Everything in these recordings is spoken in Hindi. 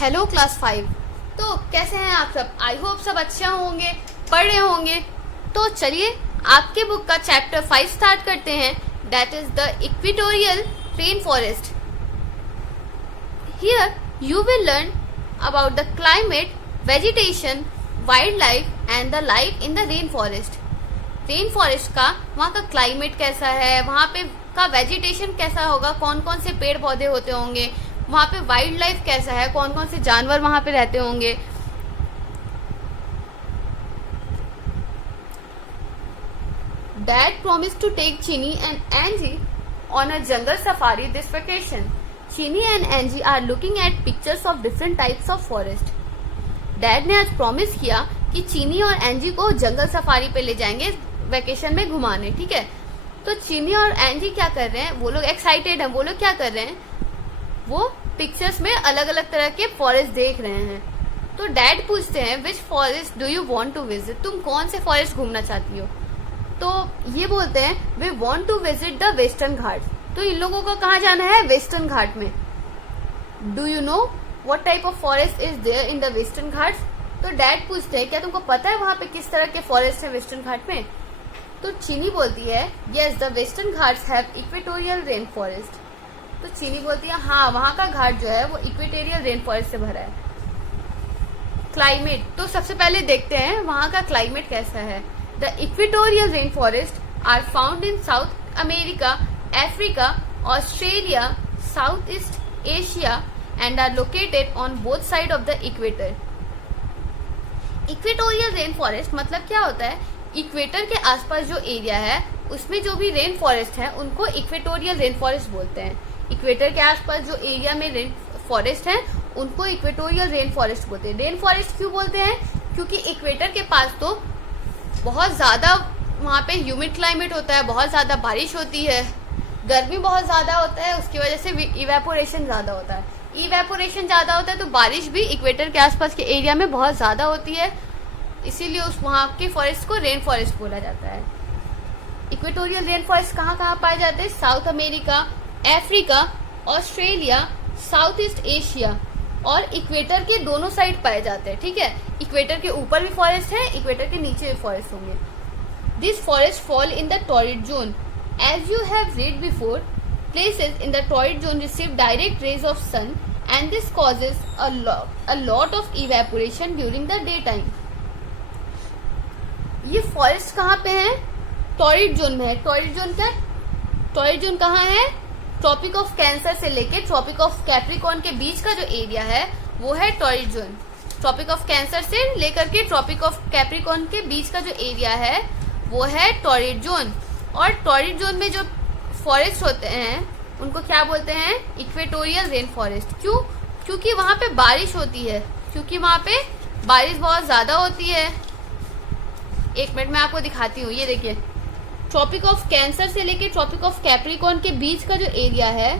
Hello class 5। तो कैसे हैं आप सब? आई होप सब अच्छे होंगे, पढ़ रहे होंगे। तो चलिए आपके बुक का चैप्टर 5 स्टार्ट करते हैं, that is the equatorial rain forest. Here you will learn about the climate, vegetation, wild life and the life in the rain forest. Rain forest का वहाँ का क्लाइमेट कैसा है, वहाँ पे का वेजिटेशन कैसा होगा, कौन कौन से पेड़ पौधे होते होंगे, वहाँ पे वाइल्ड लाइफ कैसा है, कौन कौन से जानवर वहाँ पे रहते होंगे। Dad promised to take Chini and Angie on a jungle safari this vacation. Chini and Angie are looking at pictures of different types of forest. Dad ने आज प्रॉमिस किया कि चीनी और एंजी को जंगल सफारी पे ले जाएंगे वेकेशन में घुमाने, ठीक है। तो चीनी और एंजी क्या कर रहे हैं, वो लोग एक्साइटेड हैं। वो लोग क्या कर रहे हैं, वो पिक्चर्स में अलग अलग तरह के फॉरेस्ट देख रहे हैं। तो डैड पूछते हैं which forest do you want to visit, तुम कौन से फॉरेस्ट घूमना चाहती हो। तो ये बोलते हैं we want to visit the Western Ghat. तो इन लोगों को कहाँ जाना है, वेस्टर्न घाट में। Do you know what type of forest is there in the Western Ghat. तो डैड पूछते हैं क्या तुमको पता है वहां पे किस तरह के फॉरेस्ट है वेस्टर्न घाट में। तो चीनी बोलती है yes the western Ghats have equatorial rain forest. तो चीनी बोलती है हाँ, वहां का घाट जो है वो इक्वेटोरियल रेन फॉरेस्ट से भरा है। क्लाइमेट, तो सबसे पहले देखते हैं वहां का क्लाइमेट कैसा है। The equatorial rain forest are found in South America, Africa, Australia, South East Asia and are located on both side of the equator. Equatorial rain forest मतलब क्या होता है, इक्वेटर के आसपास जो एरिया है उसमें जो भी रेन फॉरेस्ट है उनको इक्वेटोरियल रेन फॉरेस्ट बोलते हैं। इक्वेटर के आसपास जो एरिया में रेन फॉरेस्ट है उनको इक्वेटोरियल रेन फॉरेस्ट बोलते हैं। रेन फॉरेस्ट क्यों बोलते हैं, क्योंकि इक्वेटर के पास तो बहुत ज्यादा वहाँ पे ह्यूमिड क्लाइमेट होता है, बहुत ज्यादा बारिश होती है, गर्मी बहुत ज्यादा होता है, उसकी वजह से इवेपोरेशन ज्यादा होता है। इवेपोरेशन ज्यादा होता है तो बारिश भी इक्वेटर के आसपास के एरिया में बहुत ज्यादा होती है, इसीलिए उस वहाँ के फॉरेस्ट को रेन फॉरेस्ट बोला जाता है। इक्वेटोरियल रेन फॉरेस्ट कहाँ कहाँ पाए जाते हैं, south America, Africa, Australia, South East Asia और इक्वेटर के दोनों साइड पाए जाते हैं, ठीक है। इक्वेटर के ऊपर भी फॉरेस्ट है, इक्वेटर के नीचे भी फॉरेस्ट होंगे। This forest fall in the torrid zone. As you have read before, places in the torrid zone receive direct rays of sun and this causes a lot of evaporation during the day time. ये फॉरेस्ट कहाँ पे है, टॉरिड जोन में है। टॉरिड जोन क्या, टॉरिड जोन कहाँ है, ट्रॉपिक ऑफ कैंसर से लेके ट्रॉपिक ऑफ कैप्रिकॉर्न के बीच का जो एरिया है वो है torrid zone. Tropic of cancer से लेकर के ट्रॉपिक ऑफ कैप्रिकॉर्न के बीच का जो एरिया है वो है टॉरिड जोन। और टॉरिड जोन में जो फॉरेस्ट होते हैं उनको क्या बोलते हैं, इक्वेटोरियल रेन फॉरेस्ट। क्यों, क्योंकि वहां पे बारिश होती है, क्योंकि वहां पे बारिश बहुत ज्यादा होती है। एक मिनट में आपको दिखाती हूँ, ये देखिए ट्रॉपिक ऑफ कैंसर से लेके ट्रॉपिक ऑफ कैप्रिकॉर्न के बीच का जो एरिया है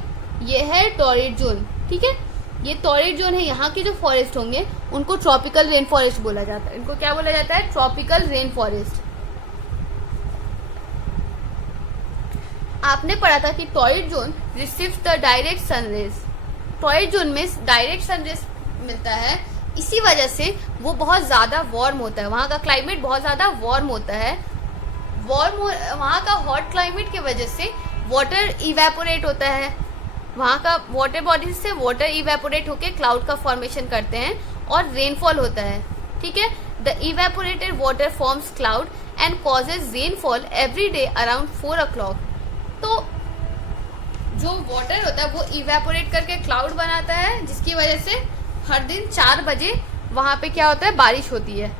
ये है टॉरिड जोन, ठीक है। ये टॉरिड जोन है, यहाँ के जो फॉरेस्ट होंगे उनको ट्रॉपिकल रेन फॉरेस्ट बोला जाता है। इनको क्या बोला जाता है, ट्रॉपिकल रेन फॉरेस्ट। आपने पढ़ा था कि torrid zone receives the direct sun rays. Torrid zone में डायरेक्ट सनरेज मिलता है, इसी वजह से वो बहुत ज्यादा वार्म होता है, वहाँ का क्लाइमेट बहुत ज्यादा वार्म होता है। वहाँ का हॉट क्लाइमेट की वजह से वाटर इवेपोरेट होता है, वहाँ का वाटर बॉडीज से वाटर इवेपोरेट होके क्लाउड का फॉर्मेशन करते हैं और रेनफॉल होता है, ठीक है। The evaporated water forms cloud and causes rainfall every day around 4 o'clock। तो जो वाटर होता है वो इवेपोरेट करके क्लाउड बनाता है, जिसकी वजह से हर दिन 4 बजे वहां पे क्या होता है, बारिश होती है।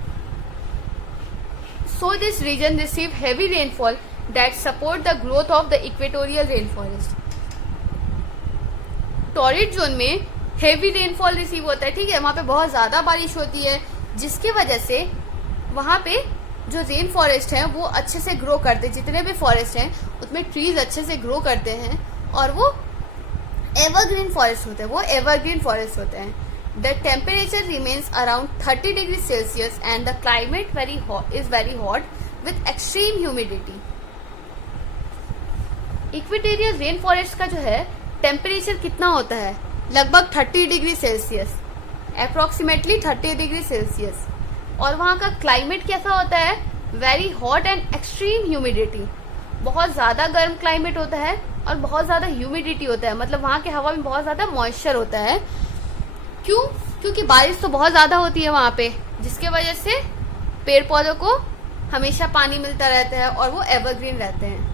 So this region receive heavy rainfall that support the growth of the equatorial rainforest. Torrid zone में हेवी रेनफॉल रिसीव होता है, ठीक है, वहां पे बहुत ज्यादा बारिश होती है, जिसकी वजह से वहां पे जो रेन फॉरेस्ट है वो अच्छे से ग्रो करते हैं। जितने भी फॉरेस्ट हैं उसमें ट्रीज अच्छे से ग्रो करते हैं और वो एवरग्रीन फॉरेस्ट होते हैं, वो एवरग्रीन फॉरेस्ट होते हैं। The temperature remains around 30 degrees Celsius and the climate is very hot with extreme humidity. Equatorial rain forest का जो है टेम्परेचर कितना होता है, लगभग 30 degree Celsius. Approximately 30 degree Celsius. और वहाँ का क्लाइमेट कैसा होता है? Very hot and extreme humidity, बहुत ज़्यादा गर्म क्लाइमेट होता है और बहुत ज़्यादा ह्यूमिडिटी होता है, मतलब वहाँ के हवा में बहुत ज़्यादा मॉइस्चर होता है। क्यों? क्योंकि बारिश तो बहुत ज़्यादा होती है वहाँ पे, जिसके वजह से पेड़ पौधों को हमेशा पानी मिलता रहता है और वो एवरग्रीन रहते हैं।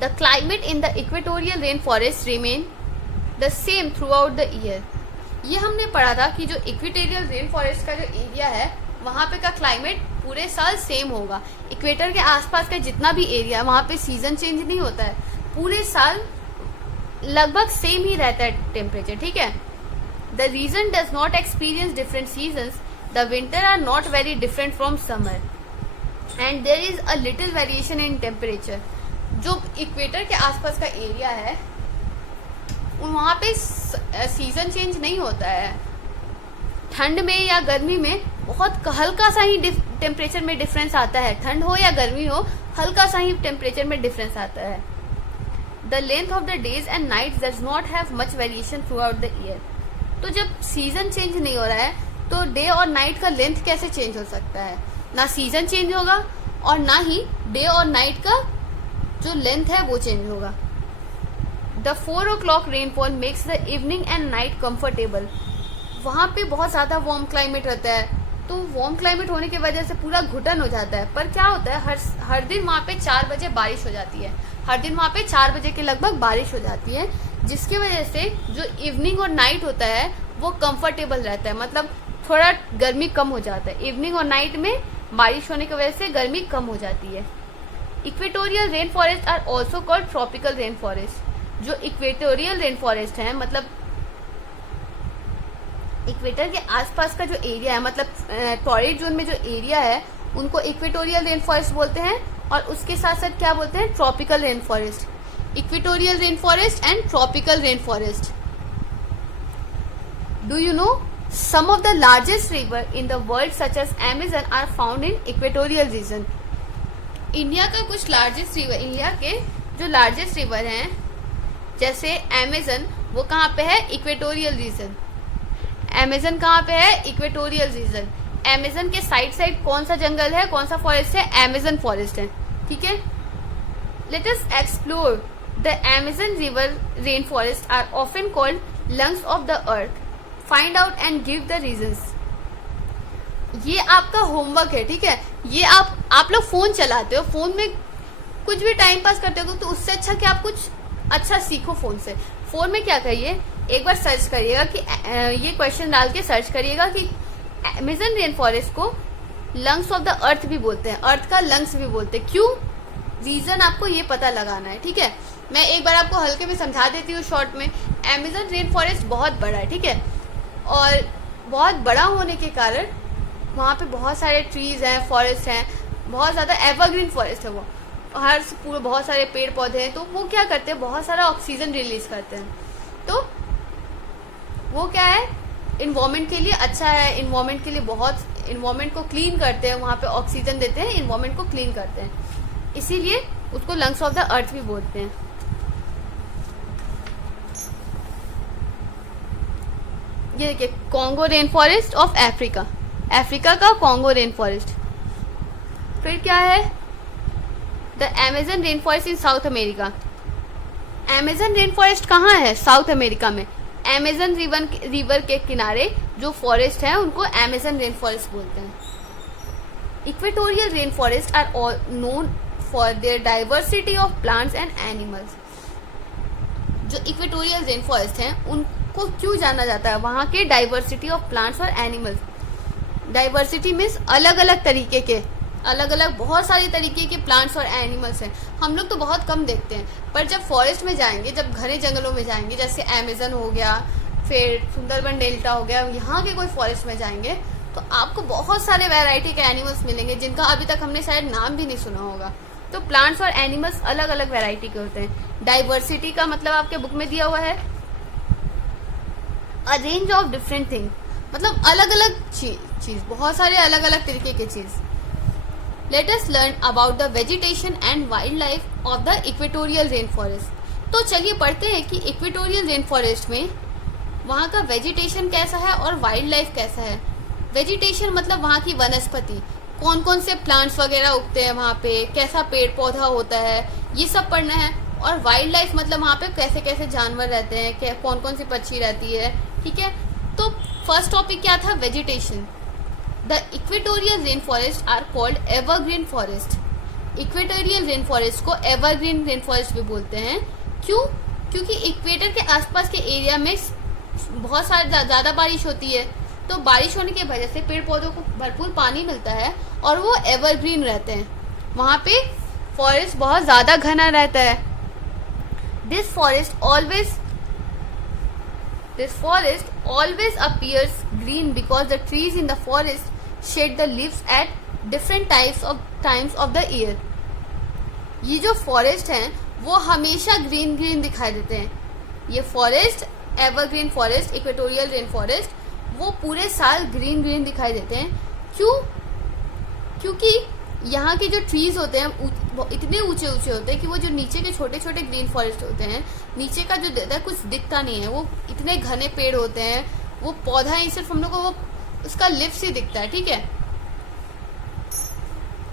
The climate in the equatorial rain forest remain the same through out the year. ये हमने पढ़ा था कि जो इक्वेटोरियल रेन फॉरेस्ट का जो एरिया है वहाँ पे का क्लाइमेट पूरे साल सेम होगा। इक्वेटर के आसपास का जितना भी एरिया है वहाँ पे सीजन चेंज नहीं होता है, पूरे साल लगभग सेम ही रहता है टेम्परेचर, ठीक है। The region does not experience different seasons, the winter are not very different from summer and there is a little variation in temperature. जो इक्वेटर के आसपास का एरिया है वहाँ पे सीजन चेंज नहीं होता है, ठंड में या गर्मी में बहुत हल्का सा ही टेम्परेचर में डिफरेंस आता है, ठंड हो या गर्मी हो हल्का सा ही टेम्परेचर में डिफरेंस आता है। The length of the days and nights does not have much variation throughout the year. तो जब सीजन चेंज नहीं हो रहा है तो डे और नाइट का लेंथ कैसे चेंज हो सकता है? ना सीजन चेंज होगा और ना ही डे और नाइट का जो लेंथ है वो चेंज होगा। The 4 o'clock rainfall makes the evening and night comfortable. वहाँ पे बहुत ज़्यादा वार्म क्लाइमेट रहता है, तो वार्म क्लाइमेट होने की वजह से पूरा घुटन हो जाता है। पर क्या होता है, हर दिन वहाँ पे 4 बजे बारिश हो जाती है, हर दिन वहाँ पे 4 बजे के लगभग बारिश हो जाती है, जिसकी वजह से जो इवनिंग और नाइट होता है वो कंफर्टेबल रहता है, मतलब थोड़ा गर्मी कम हो जाता है। इवनिंग और नाइट में बारिश होने की वजह से गर्मी कम हो जाती है। Equatorial rain forest are also called tropical rain forest. जो इक्वेटोरियल रेन फॉरेस्ट है, मतलब इक्वेटर के आसपास का जो एरिया है, मतलब टॉरिड जोन में जो एरिया है उनको इक्वेटोरियल रेन फॉरेस्ट बोलते हैं, और उसके साथ साथ क्या बोलते हैं? Tropical rain forest. Equatorial rain forest and tropical rain forest. Do you no some of the largest river in the world such as Amazon are found in equatorial region। India का कुछ लार्जेस्ट रिवर, इंडिया के जो लार्जेस्ट रिवर हैं जैसे अमेजन, वो कहाँ पे है? Equatorial region. अमेजन कहाँ पे है? Equatorial region. अमेजन के साइड साइड कौन सा जंगल है, कौन सा फॉरेस्ट है? अमेजन फॉरेस्ट है, ठीक है। Let us explore the Amazon river rain forest are often called lungs of the earth. Find out and give the reasons. ये आपका होमवर्क है, ठीक है। ये आप लोग फोन चलाते हो, फोन में कुछ भी टाइम पास करते हो, तो उससे अच्छा कि आप कुछ अच्छा सीखो फोन से। फोन में क्या करिए, एक बार सर्च करिएगा कि ये क्वेश्चन डाल के सर्च करिएगा कि अमेजन रेन फॉरेस्ट को लंग्स ऑफ द अर्थ भी बोलते हैं, अर्थ का लंग्स भी बोलते हैं। क्यों? रीजन आपको ये पता लगाना है, ठीक है। मैं एक बार आपको हल्के में समझा देती हूँ शॉर्ट में। अमेजन रेन फॉरेस्ट बहुत बड़ा है, ठीक है, और बहुत बड़ा होने के कारण वहाँ पे बहुत सारे ट्रीज हैं, फॉरेस्ट हैं, बहुत ज़्यादा एवरग्रीन फॉरेस्ट है वो, हर पूरे बहुत सारे पेड़ पौधे हैं। तो वो क्या करते हैं, बहुत सारा ऑक्सीजन रिलीज करते हैं, तो वो क्या है, इन्वायरमेंट के लिए अच्छा है, इन्वायरमेंट के लिए बहुत, इन्वायरमेंट को क्लीन करते हैं, वहाँ पे ऑक्सीजन देते हैं, इन्वायरमेंट को क्लीन करते हैं, इसीलिए उसको लंग्स ऑफ द अर्थ भी बोलते हैं। ये देखिए, Congo rain forest of Africa, Africa का कॉन्गो रेन फॉरेस्ट। फिर क्या है, the Amazon rain forest in South America. Amazon rain forest कहाँ है? साउथ अमेरिका में। अमेजन रिवर के किनारे जो फॉरेस्ट है उनको अमेजन रेन फॉरेस्ट बोलते हैं। Equatorial rain forest are known for their diversity of plants and animals. जो इक्वेटोरियल रेन फॉरेस्ट हैं उनको क्यों जाना जाता है? वहाँ के डाइवर्सिटी ऑफ प्लांट्स और एनिमल्स। डाइवर्सिटी मीन्स अलग अलग तरीके के, अलग अलग बहुत सारे तरीके के प्लांट्स और एनिमल्स हैं। हम लोग तो बहुत कम देखते हैं, पर जब फॉरेस्ट में जाएंगे, जब घने जंगलों में जाएंगे, जैसे अमेजन हो गया, फिर सुंदरबन डेल्टा हो गया, यहाँ के कोई फॉरेस्ट में जाएंगे तो आपको बहुत सारे वैरायटी के एनिमल्स मिलेंगे जिनका अभी तक हमने शायद नाम भी नहीं सुना होगा। तो प्लांट्स और एनिमल्स अलग अलग वैरायटी के होते हैं। डाइवर्सिटी का मतलब आपके बुक में दिया हुआ है अ रेंज ऑफ डिफरेंट थिंग, मतलब अलग अलग चीज, बहुत सारे अलग अलग तरीके की चीज। Let us learn about the vegetation and wild life of the equatorial rain forest. तो चलिए पढ़ते हैं कि इक्वेटोरियल रेन फॉरेस्ट में वहाँ का वेजिटेशन कैसा है और वाइल्ड लाइफ कैसा है। वेजिटेशन मतलब वहाँ की वनस्पति, कौन कौन से प्लांट्स वगैरह उगते हैं वहाँ पे, कैसा पेड़ पौधा होता है, ये सब पढ़ना है। और वाइल्ड लाइफ मतलब वहाँ पे कैसे कैसे जानवर रहते हैं, कौन कौन सी पक्षी रहती है, ठीक है। तो फर्स्ट टॉपिक क्या था, vegetation. The equatorial rain forest are called evergreen forest. Equatorial rain forest को एवरग्रीन रेन फॉरेस्ट भी बोलते हैं। क्यों? क्योंकि इक्वेटर के आसपास के एरिया में बहुत सारा ज़्यादा बारिश होती है, तो बारिश होने की वजह से पेड़ पौधों को भरपूर पानी मिलता है और वो एवरग्रीन रहते हैं। वहाँ पे फॉरेस्ट बहुत ज़्यादा घना रहता है। This forest always appears green because the trees in the forest shed the leaves at different times of the year. ये जो फॉरेस्ट हैं वो हमेशा ग्रीन ग्रीन दिखाई देते हैं। ये forest, evergreen forest, equatorial rain forest, वो पूरे साल ग्रीन ग्रीन दिखाई देते हैं। क्यों? क्योंकि यहाँ के जो ट्रीज होते हैं इतने ऊंचे ऊंचे होते हैं कि वो जो नीचे के छोटे छोटे ग्रीन फॉरेस्ट होते हैं, नीचे का जो देता है कुछ दिखता नहीं है, वो इतने घने पेड़ होते हैं, वो पौधा ही सिर्फ हम लोग को वो उसका लिप्स ही दिखता है, ठीक है।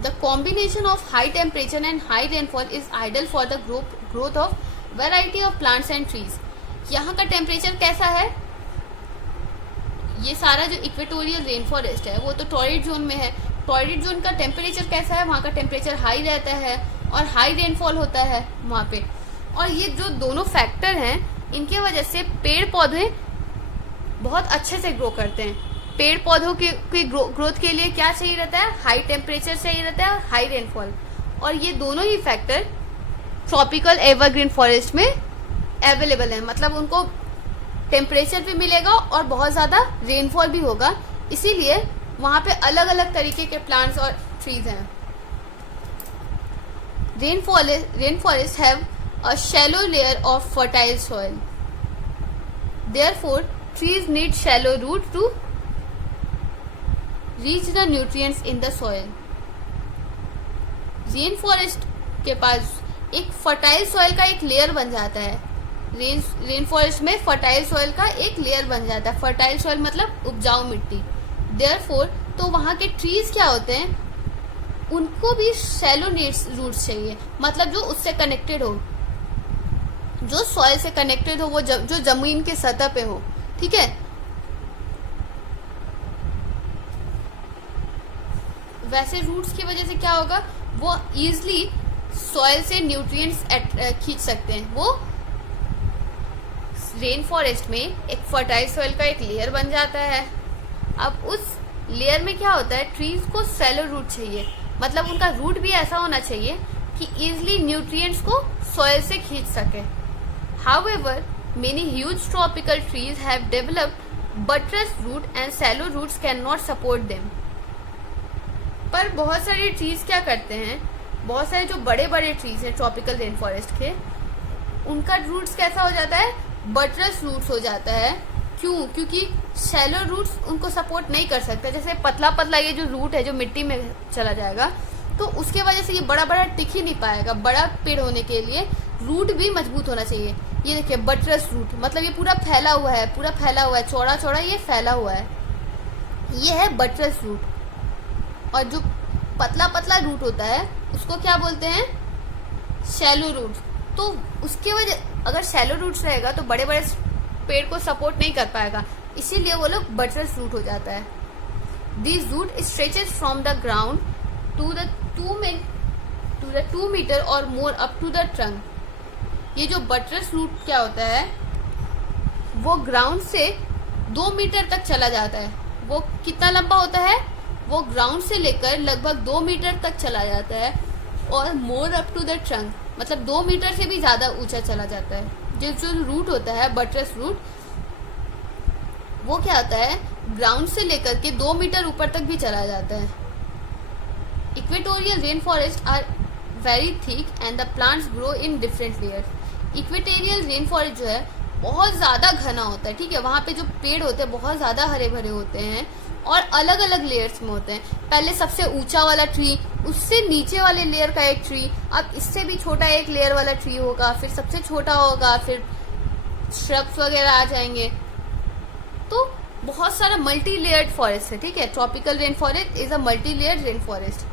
The combination of high temperature and high rainfall is ideal for the growth of variety of plants and trees. यहाँ का टेम्परेचर कैसा है, ये सारा जो इक्वेटोरियल रेन फॉरेस्ट है वो तो टॉरिड जोन में है। टॉरिड जोन का टेम्परेचर कैसा है, वहाँ का टेम्परेचर हाई रहता है और हाई रेनफॉल होता है वहाँ पे। और ये जो दोनों फैक्टर हैं, इनके वजह से पेड़ पौधे बहुत अच्छे से ग्रो करते हैं। पेड़ पौधों की ग्रोथ के लिए क्या चाहिए रहता है, हाई टेम्परेचर चाहिए रहता है और हाई रेनफॉल। और ये दोनों ही फैक्टर ट्रॉपिकल एवरग्रीन फॉरेस्ट में अवेलेबल है, मतलब उनको टेम्परेचर भी मिलेगा और बहुत ज़्यादा रेनफॉल भी होगा, इसीलिए वहाँ पे अलग अलग तरीके के प्लांट्स और ट्रीज हैं। Rain forest have a shallow layer of fertile soil, therefore trees need shallow root to reach the nutrients in the soil. Rain forest के पास एक फर्टाइल सॉइल का एक लेयर बन जाता है। रेन फॉरेस्ट में फर्टाइल सॉइल का एक लेयर बन जाता है। फर्टाइल सॉइल मतलब उपजाऊ मिट्टी। देयरफॉर तो वहाँ के ट्रीज क्या होते हैं, उनको भी शैलो रूट्स चाहिए, मतलब जो उससे कनेक्टेड हो, जो सॉइल से कनेक्टेड हो, वो जो जमीन के सतह पे हो, ठीक है। वैसे रूट्स की वजह से क्या होगा, वो इजिली सॉइल से न्यूट्रिएंट्स खींच सकते हैं। वो रेन फॉरेस्ट में एक फर्टाइल सॉइल का एक लेयर बन जाता है। अब उस लेयर में क्या होता है, ट्रीज को शैलो रूट चाहिए, मतलब उनका रूट भी ऐसा होना चाहिए कि इजिली न्यूट्रिएंट्स को सॉइल से खींच सके। However many huge tropical trees have developed buttress root and shallow roots can not support them. पर बहुत सारे ट्रीज क्या करते हैं, बहुत सारे जो बड़े बड़े ट्रीज हैं ट्रॉपिकल रेन फॉरेस्ट के, उनका रूट्स कैसा हो जाता है, बटरस रूट्स हो जाता है। क्यों? क्योंकि शैलो रूट्स उनको सपोर्ट नहीं कर सकते। जैसे पतला पतला ये जो रूट है जो मिट्टी में चला जाएगा, तो उसके वजह से ये बड़ा बड़ा टिक ही नहीं पाएगा। बड़ा पेड़ होने के लिए रूट भी मजबूत होना चाहिए। ये देखिए बटरस रूट, मतलब ये पूरा फैला हुआ है, पूरा फैला हुआ है, चौड़ा चौड़ा ये फैला हुआ है, ये है बटरस रूट। और जो पतला पतला रूट होता है उसको क्या बोलते हैं, शैलो रूट। तो उसके वजह, अगर शैलो रूट्स रहेगा तो बड़े बड़े पेड़ को सपोर्ट नहीं कर पाएगा, इसीलिए वो लोग बटरस रूट हो जाता है। This root stretches from the ground to the 2 metre or more up to the trunk. ये जो बटरस रूट क्या होता है, वो ग्राउंड से 2 मीटर तक चला जाता है। वो कितना लंबा होता है, वो ग्राउंड से लेकर लगभग 2 मीटर तक चला जाता है और more up to the trunk, मतलब 2 मीटर से भी ज्यादा ऊंचा चला जाता है। जो रूट होता है बटरस रूट, वो क्या होता है, ग्राउंड से लेकर के 2 मीटर ऊपर तक भी चला जाता है। Equatorial rain forest are very thick and the plants grow in different layers. Equatorial rain forest जो है बहुत ज्यादा घना होता है, ठीक है। वहाँ पे जो पेड़ होते हैं बहुत ज्यादा हरे भरे होते हैं और अलग अलग लेयर्स में होते हैं। पहले सबसे ऊंचा वाला ट्री, उससे नीचे वाले लेयर का एक ट्री, अब इससे भी छोटा एक लेयर वाला ट्री होगा, फिर सबसे छोटा होगा, फिर श्रब्स वगैरह आ जाएंगे। बहुत सारा मल्टी लेयर्ड फॉरेस्ट है, ठीक है। Tropical rain forest is a multi layered rain forest.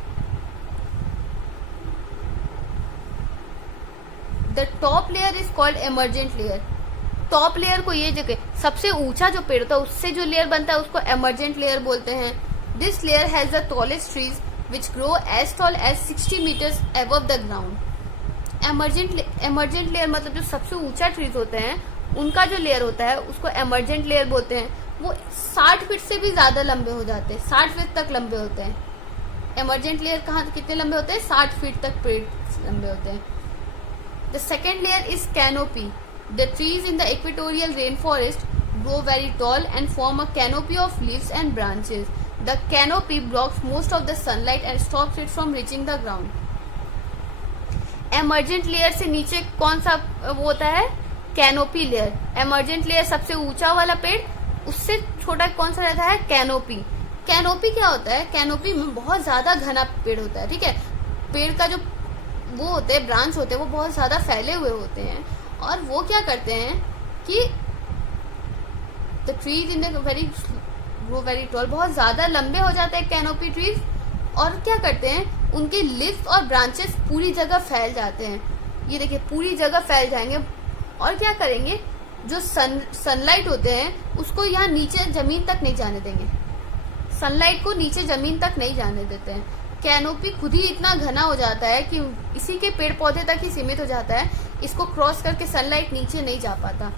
The top layer is called emergent layer. Top layer को ये जगह सबसे ऊंचा जो पेड़ होता है उससे जो लेयर बनता है उसको एमर्जेंट लेयर बोलते हैं। This layer has the tallest trees which grow as tall as 60 meters above the ground. Emergent layer मतलब जो सबसे ऊंचा ट्रीज होते हैं उनका जो लेयर होता है उसको एमर्जेंट लेयर बोलते हैं। वो 60 फीट से भी ज्यादा लंबे हो जाते हैं, 60 फीट तक लंबे होते हैं। एमर्जेंट लेयर कहाँ कितने लंबे होते हैं? 60 फीट तक पेड़ लंबे होते हैं। The second layer is canopy. The trees in the equatorial rain forest grow very tall and form a canopy of leaves and branches. The canopy blocks most of the sunlight and stops it from reaching the ground. Emergent layer से नीचे कौन सा वो होता है? Canopy layer. एमर्जेंट लेयर सबसे ऊंचा वाला पेड़, उससे छोटा कौन सा रहता है? कैनोपी। कैनोपी क्या होता है? कैनोपी में बहुत ज्यादा घना पेड़ होता है, ठीक है। पेड़ का जो वो होते हैं, ब्रांच होते हैं, वो बहुत ज्यादा फैले हुए होते हैं और वो क्या करते हैं कि the trees in the very tall, बहुत ज्यादा लंबे हो जाते हैं कैनोपी ट्रीज, और क्या करते हैं उनके लीव्स और ब्रांचेस पूरी जगह फैल जाते हैं। ये देखिए पूरी जगह फैल जाएंगे और क्या करेंगे, जो सनलाइट होते हैं उसको यहाँ नीचे जमीन तक नहीं जाने देंगे, सनलाइट को नीचे जमीन तक नहीं जाने देते हैं। कैनोपी खुद ही इतना घना हो जाता है कि इसी के पेड़ पौधे तक ही सीमित हो जाता है, इसको क्रॉस करके सनलाइट नीचे नहीं जा पाता।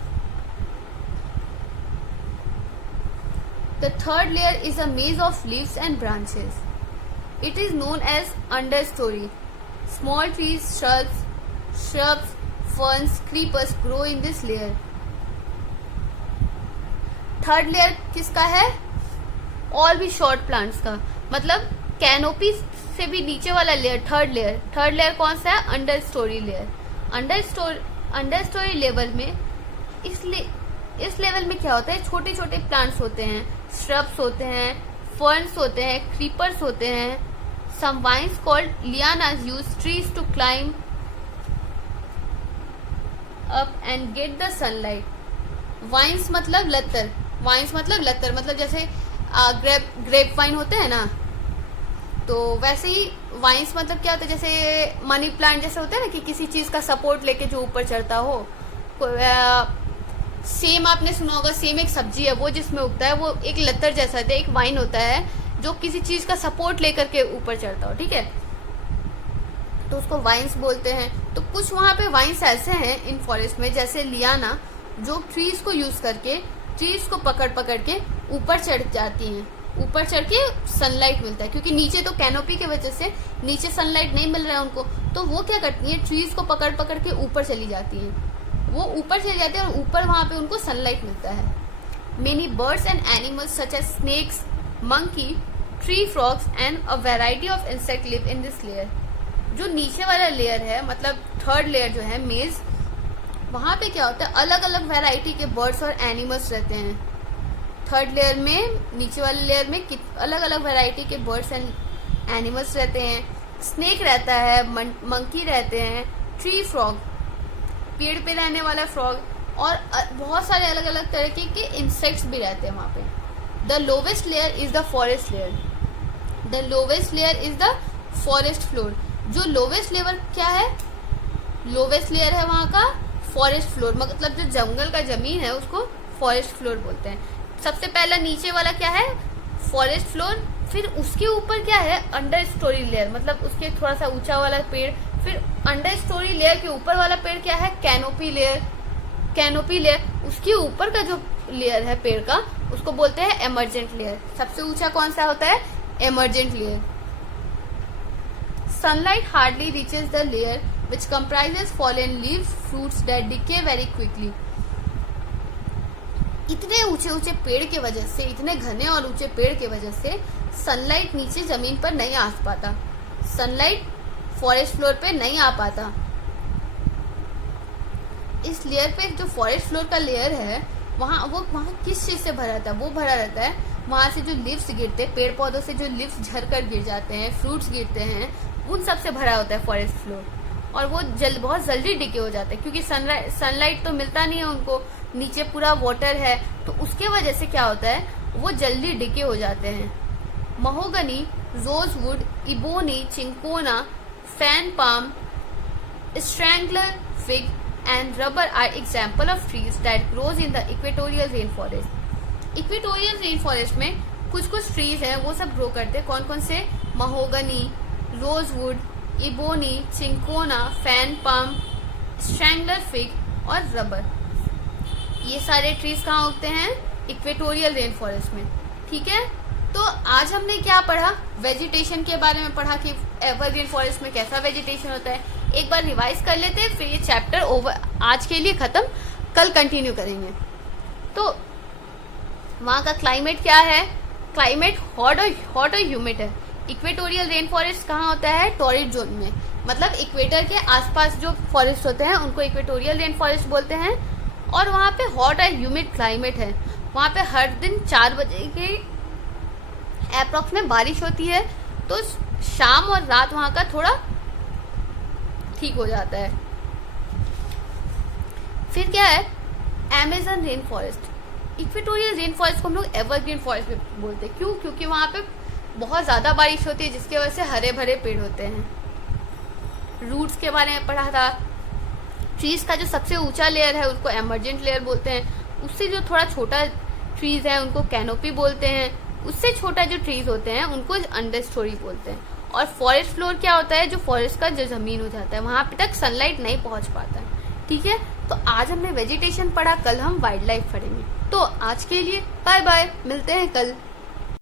The third layer is a maze of leaves and branches. It is known as understory. Small trees, shrubs, ferns, creepers grow in this layer. Third layer किसका है? और भी शॉर्ट प्लांट्स का। मतलब कैनोपी से भी नीचे वाला लेयर थर्ड लेयर कौन सा है? Under story layer. Under story level में इस लेवल में क्या होता है? छोटे छोटे प्लांट्स होते हैं, श्रब्स होते हैं, फर्न्स होते हैं, क्रीपर्स होते हैं। Some vines called lianas use trees to climb up and get the sunlight. Vines मतलब लत्तर, मतलब जैसे ग्रेप वाइन होते हैं ना, तो वैसे ही वाइन्स मतलब क्या होता है? जैसे मनी प्लांट जैसे होता है ना कि किसी चीज का सपोर्ट लेके जो ऊपर चढ़ता हो। सेम आपने सुना होगा, सेम एक सब्जी है वो जिसमें उगता है, वो एक लत्तर जैसा होता है, एक वाइन होता है जो किसी चीज का सपोर्ट लेकर के ऊपर चढ़ता हो, ठीक है, तो उसको वाइन्स बोलते हैं। तो कुछ वहां पे वाइन्स ऐसे हैं इन फॉरेस्ट में, जैसे लियाना, जो ट्रीज को यूज करके ट्रीज को पकड़ के ऊपर चढ़ जाती हैं, ऊपर चढ़ के सनलाइट मिलता है, क्योंकि नीचे तो कैनोपी की वजह से नीचे सनलाइट नहीं मिल रहा है उनको, तो वो क्या करती है, ट्रीज को पकड़ के ऊपर चली जाती हैं, वो ऊपर चले जाते हैं और ऊपर वहां पे उनको सनलाइट मिलता है। Many birds and animals such as snakes, monkey, tree frogs and a variety of insect live in this layer. जो नीचे वाला लेयर है, मतलब थर्ड लेयर जो है मेज, वहां पे क्या होता है, अलग अलग वेराइटी के बर्ड्स और एनिमल्स रहते हैं। थर्ड लेयर में, नीचे वाले लेयर में अलग अलग वेराइटी के बर्ड्स एंड एनिमल्स रहते हैं। स्नेक रहता है, मंकी रहते हैं, ट्री फ्रॉग पेड़ पे रहने वाला फ्रॉग, और बहुत सारे अलग अलग तरह के इंसेक्ट्स भी रहते हैं वहां पे। The lowest layer is the forest layer. The lowest layer is the forest floor. जो लोवेस्ट लेयर क्या है? लोवेस्ट लेयर है वहां का फॉरेस्ट फ्लोर, मतलब जो जंगल का जमीन है उसको फॉरेस्ट फ्लोर बोलते हैं। सबसे पहला नीचे वाला क्या है? Forest floor. फिर उसके ऊपर क्या है? अंडर स्टोरी लेयर, मतलब उसके थोड़ा सा ऊंचा वाला पेड़। फिर अंडर स्टोरी लेयर के ऊपर वाला पेड़ क्या है? Canopy layer. उसके ऊपर का जो लेयर है पेड़ का, उसको बोलते हैं एमर्जेंट लेयर। सबसे ऊंचा कौन सा होता है? Emergent layer. Sunlight hardly reaches the layer which comprises fallen leaves, fruits that decay very quickly. इतने ऊंचे पेड़ के वजह से, इतने घने और ऊंचे पेड़ के वजह से सनलाइट नीचे जमीन पर नहीं आ पाता, सनलाइट फॉरेस्ट फ्लोर पे नहीं आ पाता। इस लेयर पे जो फॉरेस्ट फ्लोर का लेयर है, वहाँ किस चीज से भरा रहता है? वो भरा रहता है वहां से जो लीव्स गिरते, पेड़ पौधों से जो लीव्स झरकर गिर जाते हैं, फ्रूट्स गिरते हैं, उन सब से भरा होता है फॉरेस्ट फ्लोर। और वो बहुत जल्दी डिके हो जाते हैं, क्योंकि सनलाइट तो मिलता नहीं है उनको, नीचे पूरा वाटर है, तो उसके वजह से क्या होता है, वो जल्दी डिके हो जाते हैं। Mahogany, rosewood, ebony, cinchona, fan palm, strangler fig and rubber are example of trees that grows in the equatorial rainforest। Equatorial rain forest में कुछ कुछ ट्रीज हैं वो सब ग्रो करते हैं। कौन कौन से? Mahogany, rosewood, ebony, cinchona, fan palm, strangler fig और रबर। ये सारे ट्रीज कहाँ उगते हैं? इक्वेटोरियल रेन फॉरेस्ट में। ठीक है, तो आज हमने क्या पढ़ा? वेजिटेशन के बारे में पढ़ा कि एवरग्रीन फॉरेस्ट में कैसा वेजिटेशन होता है। एक बार रिवाइज कर लेते हैं, फिर ये चैप्टर ओवर आज के लिए खत्म, कल कंटिन्यू करेंगे। तो वहाँ का क्लाइमेट क्या है? क्लाइमेट हॉट और ह्यूमिड है। इक्वेटोरियल रेन फॉरेस्ट कहाँ होता है? टॉरिड जोन में, मतलब इक्वेटर के आसपास जो फॉरेस्ट होते हैं उनको इक्वेटोरियल रेन फॉरेस्ट बोलते हैं। और वहाँ पे हॉट और ह्यूमिड क्लाइमेट है। वहाँ पे हर दिन 4 बजे के अप्रॉक्स में बारिश होती है, तो शाम और रात वहाँ का थोड़ा ठीक हो जाता है। फिर क्या है? Amazon rain forest. Equatorial rain forest को हम लोग एवरग्रीन फॉरेस्ट भी बोलते हैं। क्यों? क्योंकि वहाँ पे बहुत ज़्यादा बारिश होती है, जिसकी वजह से हरे भरे पेड़ होते हैं। रूट्स के बारे में पढ़ा था। ट्रीज का जो सबसे ऊंचा लेयर है उसको एमर्जेंट लेयर बोलते हैं। उससे जो थोड़ा छोटा ट्रीज है उनको कैनोपी बोलते हैं। उससे छोटा जो ट्रीज होते हैं उनको अंडर स्टोरी बोलते हैं। और फॉरेस्ट फ्लोर क्या होता है? जो फॉरेस्ट का जो जमीन हो जाता है, वहां पे तक सनलाइट नहीं पहुंच पाता है। ठीक है, तो आज हमने वेजिटेशन पढ़ा, कल हम वाइल्ड लाइफ पढ़ेंगे। तो आज के लिए बाय बाय, मिलते हैं कल।